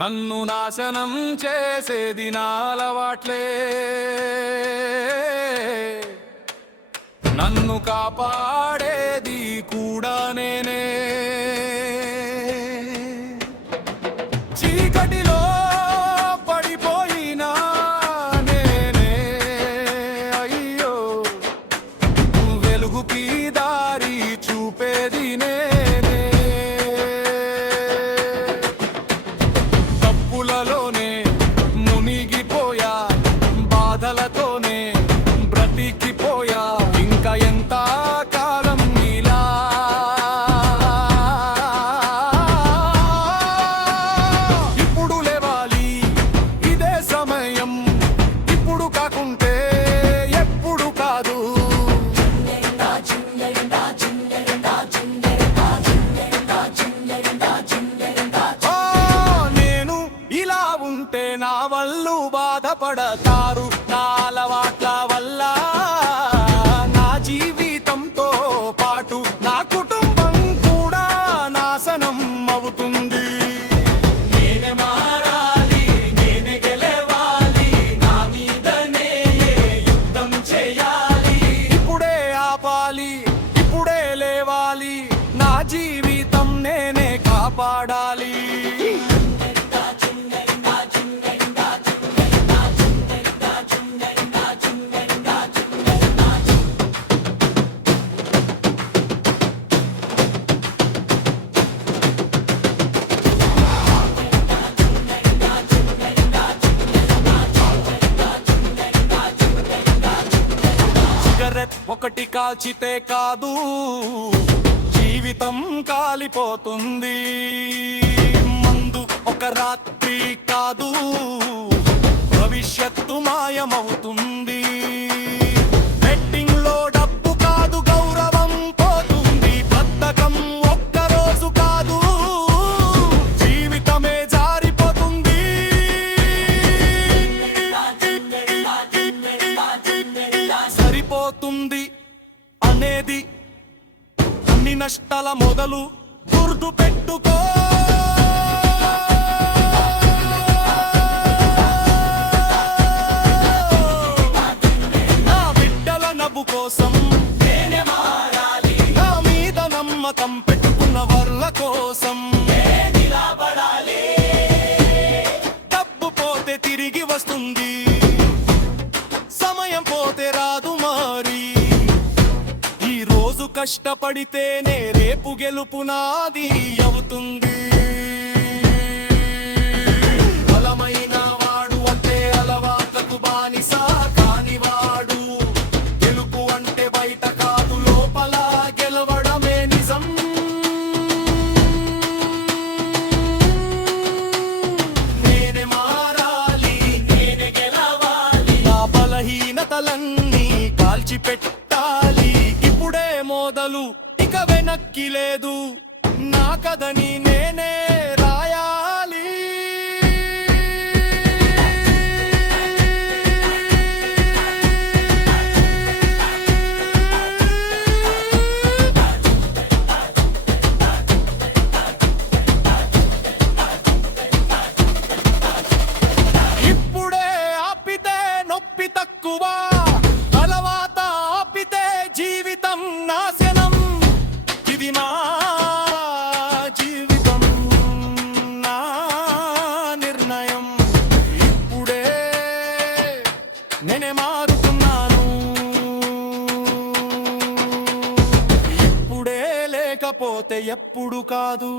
నన్ను నాశనం చేసేది నా అలవాట్లే, నన్ను కాపాడేది కూడా నేనే. చీకటిలో పడిపోయినా నేనే, అయ్యో వెలుగుకి దారి చూపేది నేనే. తప్పులలోనే మునిగిపోయా, బాధలతోనే బ్రతికిపోయా, ఇంకా ఎంత కాలం ఇలా. ఇప్పుడు లేవాలి, ఇదే సమయం, ఇప్పుడు కాకుంటే ఎప్పుడు కాదు. నేను ఇలా ఉంటే నా వల్లు బాధపడతారు, నా అలవాట్ల వల్ల నా జీవితంతో పాటు నా కుటుంబం కూడా నాశనం అవుతుంది. నేనే మారాలి, నేనే గెలవాలి, నా మీదనే యుద్ధం చేయాలి. ఇప్పుడే ఆపాలి, ఇప్పుడే లేవాలి, నా జీవితం నేనే కాపాడాలి. సిగరెట్ ఒకటి కాల్చితే కాదు, జీవితం కాలిపోతుంది. మందు ఒక రాత్రి కాదు, భవిష్యత్తు మాయమవుతుంది. బెట్టింగ్ లో డబ్బు కాదు, గౌరవం పోతుంది. బద్ధకం ఒక్కరోజు కాదు, జీవితమే జారిపోతుంది. సరిపోతుంది అనేది అన్ని నష్టాల మొదలు, గుర్తు పెట్టుకో. నా బిడ్డల నవ్వు కోసం నేనే మారాలి, నా మీద నమ్మకం పెట్టుకున్న వర్ల కోసం నిలబడాలి. డబ్బు పోతే తిరిగి వస్తుంది, సమయం పోతే రాదు మరి. ఈ రోజు కష్టపడితేనే రేపు గెలుపు నాది అవుతుంది. బలమైన వాడు అంటే అలవాట్లకు బానిస కానివాడు. గెలుపు అంటే బయట కాదు, లోపల గెలవడమే నిజం. నేనే మారాలి, నేనే గెలవాలి, నా బలహీనతలన్నీ కాల్చిపెట్టాలి. ఇప్పుడే మొదలు, ఇక వెనక్కి లేదు, నా కథని నేనే రాయాలి. ఇప్పుడే ఆపితే నొప్పి తక్కువ, అలవాత ఆపితే జీవితం నాశనం. ఇది నా జీవితం, నా నిర్ణయం. ఇప్పుడే నేనే మారుతున్నాను, ఇప్పుడే లేకపోతే ఎప్పుడు కాదు.